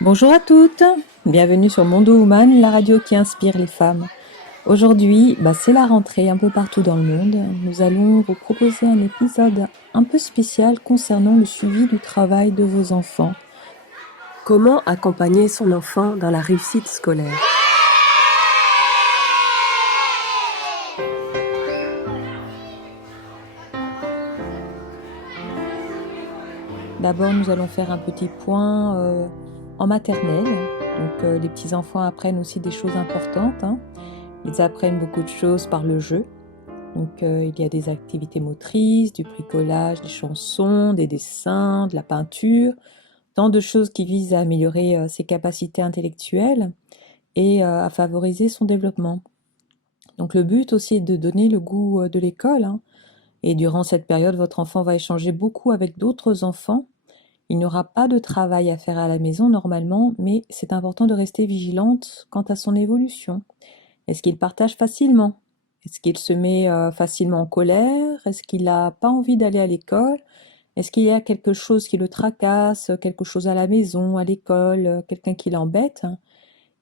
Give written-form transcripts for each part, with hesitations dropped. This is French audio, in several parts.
Bonjour à toutes, bienvenue sur Mondo Woman, la radio qui inspire les femmes. Aujourd'hui, c'est la rentrée un peu partout dans le monde. Nous allons vous proposer un épisode un peu spécial concernant le suivi du travail de vos enfants. Comment accompagner son enfant dans la réussite scolaire? D'abord, nous allons faire un petit point en maternelle. Donc, les petits-enfants apprennent aussi des choses importantes, hein. Ils apprennent beaucoup de choses par le jeu. Donc, il y a des activités motrices, du bricolage, des chansons, des dessins, de la peinture, tant de choses qui visent à améliorer ses capacités intellectuelles et à favoriser son développement. Donc, le but aussi est de donner le goût de l'école, hein. Et durant cette période, votre enfant va échanger beaucoup avec d'autres enfants. Il n'y aura pas de travail à faire à la maison normalement, mais c'est important de rester vigilante quant à son évolution. Est-ce qu'il partage facilement? Est-ce qu'il se met facilement en colère? Est-ce qu'il n'a pas envie d'aller à l'école? Est-ce qu'il y a quelque chose qui le tracasse, quelque chose à la maison, à l'école, quelqu'un qui l'embête?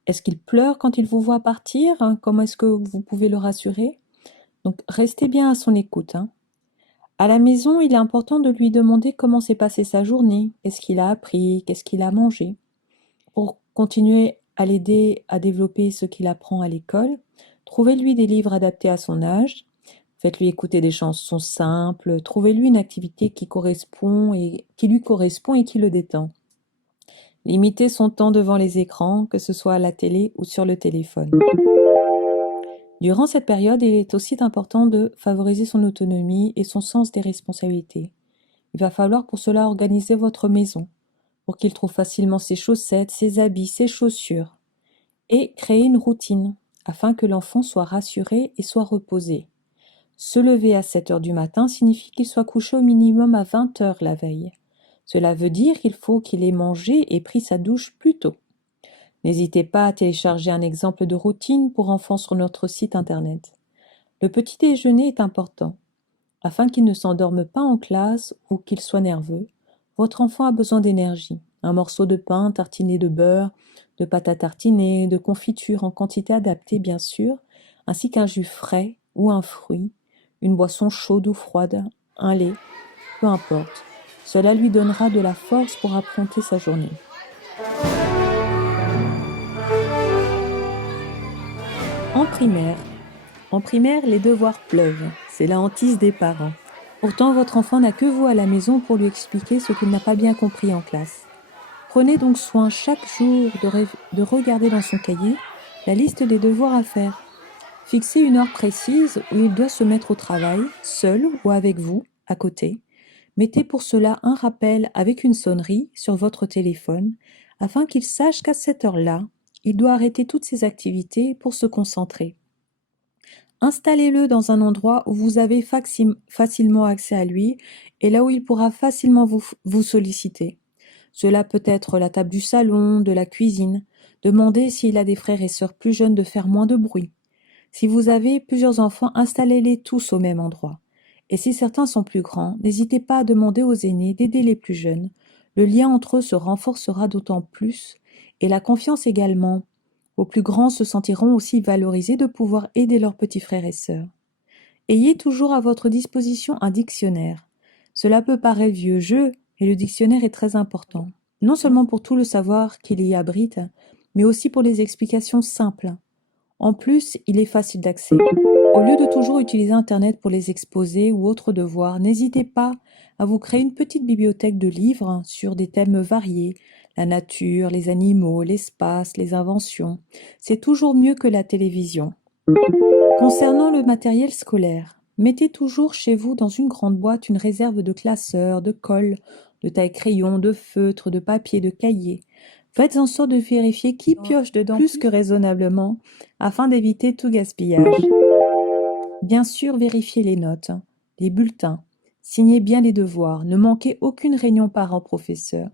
Est-ce qu'il pleure quand il vous voit partir? Comment est-ce que vous pouvez le rassurer? Donc, restez bien à son écoute, hein. À la maison, il est important de lui demander comment s'est passée sa journée, qu'est-ce qu'il a appris, qu'est-ce qu'il a mangé. Pour continuer à l'aider à développer ce qu'il apprend à l'école, trouvez-lui des livres adaptés à son âge, faites-lui écouter des chansons simples, trouvez-lui une activité qui lui correspond et qui le détend. Limitez son temps devant les écrans, que ce soit à la télé ou sur le téléphone. Durant cette période, il est aussi important de favoriser son autonomie et son sens des responsabilités. Il va falloir pour cela organiser votre maison, pour qu'il trouve facilement ses chaussettes, ses habits, ses chaussures, et créer une routine, afin que l'enfant soit rassuré et soit reposé. Se lever à 7 heures du matin signifie qu'il soit couché au minimum à 20 heures la veille. Cela veut dire qu'il faut qu'il ait mangé et pris sa douche plus tôt. N'hésitez pas à télécharger un exemple de routine pour enfants sur notre site internet. Le petit déjeuner est important. Afin qu'il ne s'endorme pas en classe ou qu'il soit nerveux, votre enfant a besoin d'énergie. Un morceau de pain tartiné de beurre, de pâte à tartiner, de confiture en quantité adaptée bien sûr, ainsi qu'un jus frais ou un fruit, une boisson chaude ou froide, un lait, peu importe. Cela lui donnera de la force pour affronter sa journée. En primaire. En primaire, les devoirs pleuvent. C'est la hantise des parents. Pourtant, votre enfant n'a que vous à la maison pour lui expliquer ce qu'il n'a pas bien compris en classe. Prenez donc soin chaque jour de regarder dans son cahier la liste des devoirs à faire. Fixez une heure précise où il doit se mettre au travail, seul ou avec vous, à côté. Mettez pour cela un rappel avec une sonnerie sur votre téléphone afin qu'il sache qu'à cette heure-là, il doit arrêter toutes ses activités pour se concentrer. Installez-le dans un endroit où vous avez facilement accès à lui et là où il pourra facilement vous solliciter. Cela peut être la table du salon, de la cuisine. Demandez s'il a des frères et sœurs plus jeunes de faire moins de bruit. Si vous avez plusieurs enfants, installez-les tous au même endroit. Et si certains sont plus grands, n'hésitez pas à demander aux aînés d'aider les plus jeunes. Le lien entre eux se renforcera d'autant plus et la confiance également. Vos plus grands se sentiront aussi valorisés de pouvoir aider leurs petits frères et sœurs. Ayez toujours à votre disposition un dictionnaire. Cela peut paraître vieux jeu, mais le dictionnaire est très important. Non seulement pour tout le savoir qu'il y abrite, mais aussi pour les explications simples. En plus, il est facile d'accès. Au lieu de toujours utiliser Internet pour les exposés ou autres devoirs, n'hésitez pas à vous créer une petite bibliothèque de livres sur des thèmes variés, la nature, les animaux, l'espace, les inventions. C'est toujours mieux que la télévision. Concernant le matériel scolaire, mettez toujours chez vous dans une grande boîte une réserve de classeurs, de colle, de taille-crayon, de feutres, de papier, de cahiers. Faites en sorte de vérifier qui pioche dedans plus que raisonnablement afin d'éviter tout gaspillage. Bien sûr, vérifiez les notes, les bulletins, signez bien les devoirs, ne manquez aucune réunion parent-professeur.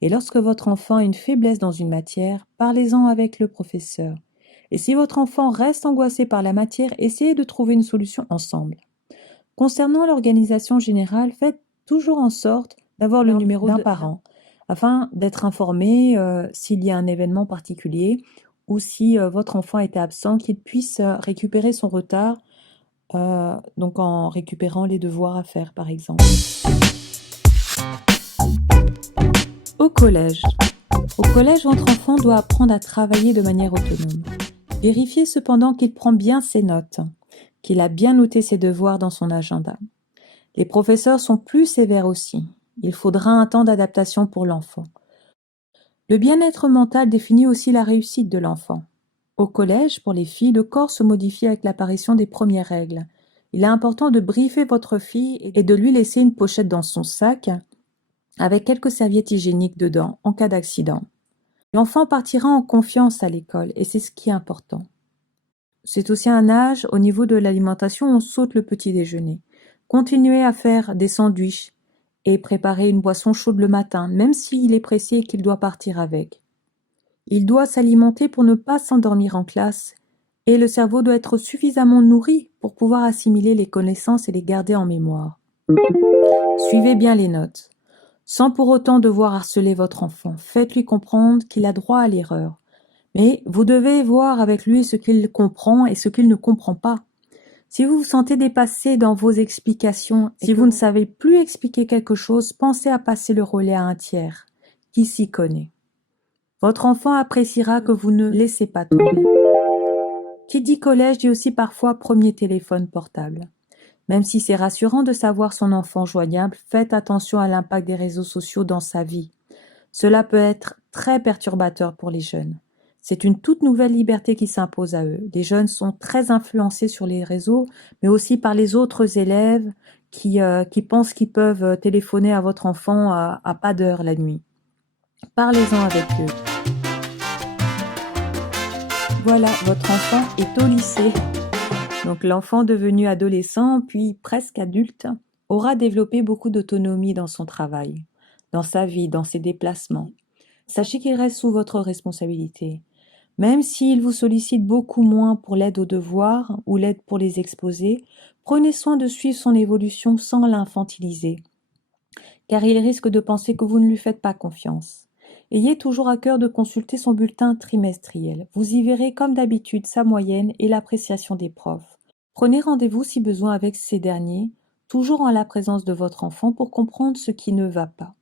Et lorsque votre enfant a une faiblesse dans une matière, parlez-en avec le professeur. Et si votre enfant reste angoissé par la matière, essayez de trouver une solution ensemble. Concernant l'organisation générale, faites toujours en sorte d'avoir le numéro d'un parent, afin d'être informé s'il y a un événement particulier ou si votre enfant était absent, qu'il puisse récupérer son retard, donc en récupérant les devoirs à faire par exemple. Au collège. Au collège, votre enfant doit apprendre à travailler de manière autonome. Vérifiez cependant qu'il prend bien ses notes, qu'il a bien noté ses devoirs dans son agenda. Les professeurs sont plus sévères aussi. Il faudra un temps d'adaptation pour l'enfant. Le bien-être mental définit aussi la réussite de l'enfant. Au collège, pour les filles, le corps se modifie avec l'apparition des premières règles. Il est important de briefer votre fille et de lui laisser une pochette dans son sac avec quelques serviettes hygiéniques dedans en cas d'accident. L'enfant partira en confiance à l'école et c'est ce qui est important. C'est aussi un âge, au niveau de l'alimentation, on saute le petit déjeuner. Continuez à faire des sandwichs et préparer une boisson chaude le matin, même s'il est pressé et qu'il doit partir avec. Il doit s'alimenter pour ne pas s'endormir en classe et le cerveau doit être suffisamment nourri pour pouvoir assimiler les connaissances et les garder en mémoire. Suivez bien les notes. Sans pour autant devoir harceler votre enfant, faites-lui comprendre qu'il a droit à l'erreur. Mais vous devez voir avec lui ce qu'il comprend et ce qu'il ne comprend pas. Si vous vous sentez dépassé dans vos explications, si vous ne savez plus expliquer quelque chose, pensez à passer le relais à un tiers, qui s'y connaît. Votre enfant appréciera que vous ne laissez pas tomber. Qui dit collège dit aussi parfois premier téléphone portable. Même si c'est rassurant de savoir son enfant joignable, faites attention à l'impact des réseaux sociaux dans sa vie. Cela peut être très perturbateur pour les jeunes. C'est une toute nouvelle liberté qui s'impose à eux. Les jeunes sont très influencés sur les réseaux, mais aussi par les autres élèves qui pensent qu'ils peuvent téléphoner à votre enfant à pas d'heure la nuit. Parlez-en avec eux. Voilà, votre enfant est au lycée. Donc l'enfant devenu adolescent, puis presque adulte, aura développé beaucoup d'autonomie dans son travail, dans sa vie, dans ses déplacements. Sachez qu'il reste sous votre responsabilité. Même s'il vous sollicite beaucoup moins pour l'aide aux devoirs ou l'aide pour les exposer, prenez soin de suivre son évolution sans l'infantiliser, car il risque de penser que vous ne lui faites pas confiance. Ayez toujours à cœur de consulter son bulletin trimestriel. Vous y verrez comme d'habitude sa moyenne et l'appréciation des profs. Prenez rendez-vous si besoin avec ces derniers, toujours en la présence de votre enfant pour comprendre ce qui ne va pas.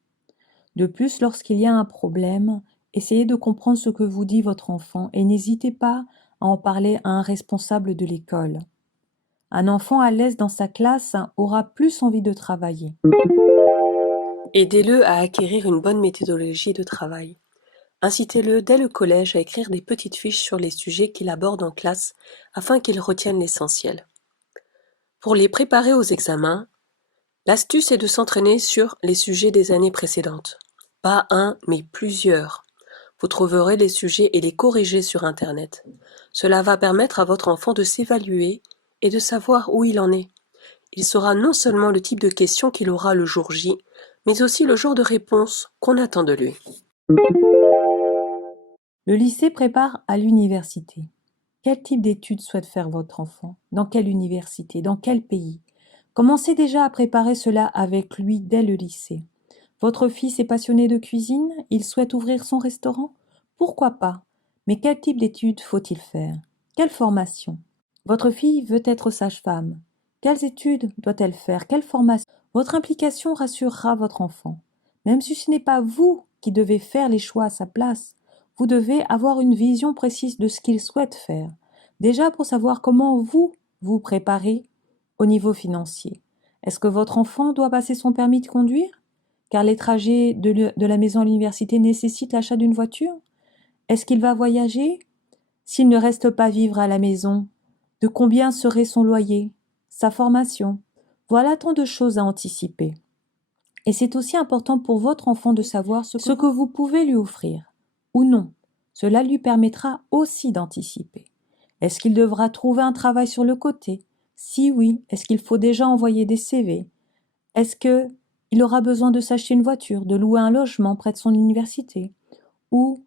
De plus, lorsqu'il y a un problème, essayez de comprendre ce que vous dit votre enfant et n'hésitez pas à en parler à un responsable de l'école. Un enfant à l'aise dans sa classe aura plus envie de travailler. Aidez-le à acquérir une bonne méthodologie de travail. Incitez-le dès le collège à écrire des petites fiches sur les sujets qu'il aborde en classe afin qu'il retienne l'essentiel. Pour les préparer aux examens, l'astuce est de s'entraîner sur les sujets des années précédentes. Pas un, mais plusieurs. Vous trouverez les sujets et les corriger sur Internet. Cela va permettre à votre enfant de s'évaluer et de savoir où il en est. Il saura non seulement le type de questions qu'il aura le jour J, mais aussi le genre de réponse qu'on attend de lui. Le lycée prépare à l'université. Quel type d'études souhaite faire votre enfant? Dans quelle université? Dans quel pays? Commencez déjà à préparer cela avec lui dès le lycée. Votre fils est passionné de cuisine? Il souhaite ouvrir son restaurant? Pourquoi pas? Mais quel type d'études faut-il faire? Quelle formation? Votre fille veut être sage-femme. Quelles études doit-elle faire? Quelle formation? Votre implication rassurera votre enfant. Même si ce n'est pas vous qui devez faire les choix à sa place, vous devez avoir une vision précise de ce qu'il souhaite faire. Déjà pour savoir comment vous vous préparez au niveau financier. Est-ce que votre enfant doit passer son permis de conduire? Car les trajets de la maison à l'université nécessitent l'achat d'une voiture? Est-ce qu'il va voyager? S'il ne reste pas vivre à la maison, de combien serait son loyer? Sa formation? Voilà tant de choses à anticiper. Et c'est aussi important pour votre enfant de savoir ce que vous pouvez lui offrir, ou non. Cela lui permettra aussi d'anticiper. Est-ce qu'il devra trouver un travail sur le côté? Si oui, est-ce qu'il faut déjà envoyer des CV? Est-ce qu'il aura besoin de s'acheter une voiture, de louer un logement près de son université ou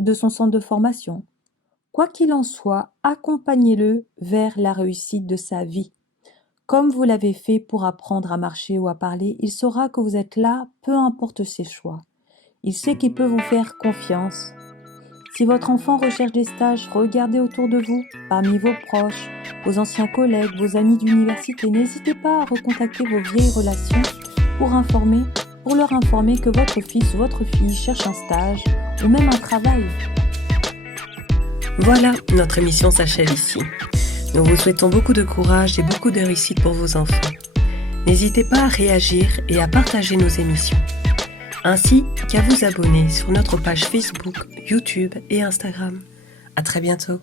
de son centre de formation? Quoi qu'il en soit, accompagnez-le vers la réussite de sa vie. Comme vous l'avez fait pour apprendre à marcher ou à parler, il saura que vous êtes là, peu importe ses choix. Il sait qu'il peut vous faire confiance. Si votre enfant recherche des stages, regardez autour de vous, parmi vos proches, vos anciens collègues, vos amis d'université. N'hésitez pas à recontacter vos vieilles relations pour leur informer que votre fils ou votre fille cherche un stage ou même un travail. Voilà, notre émission s'achève ici. Nous vous souhaitons beaucoup de courage et beaucoup de réussite pour vos enfants. N'hésitez pas à réagir et à partager nos émissions, ainsi qu'à vous abonner sur notre page Facebook, YouTube et Instagram. À très bientôt.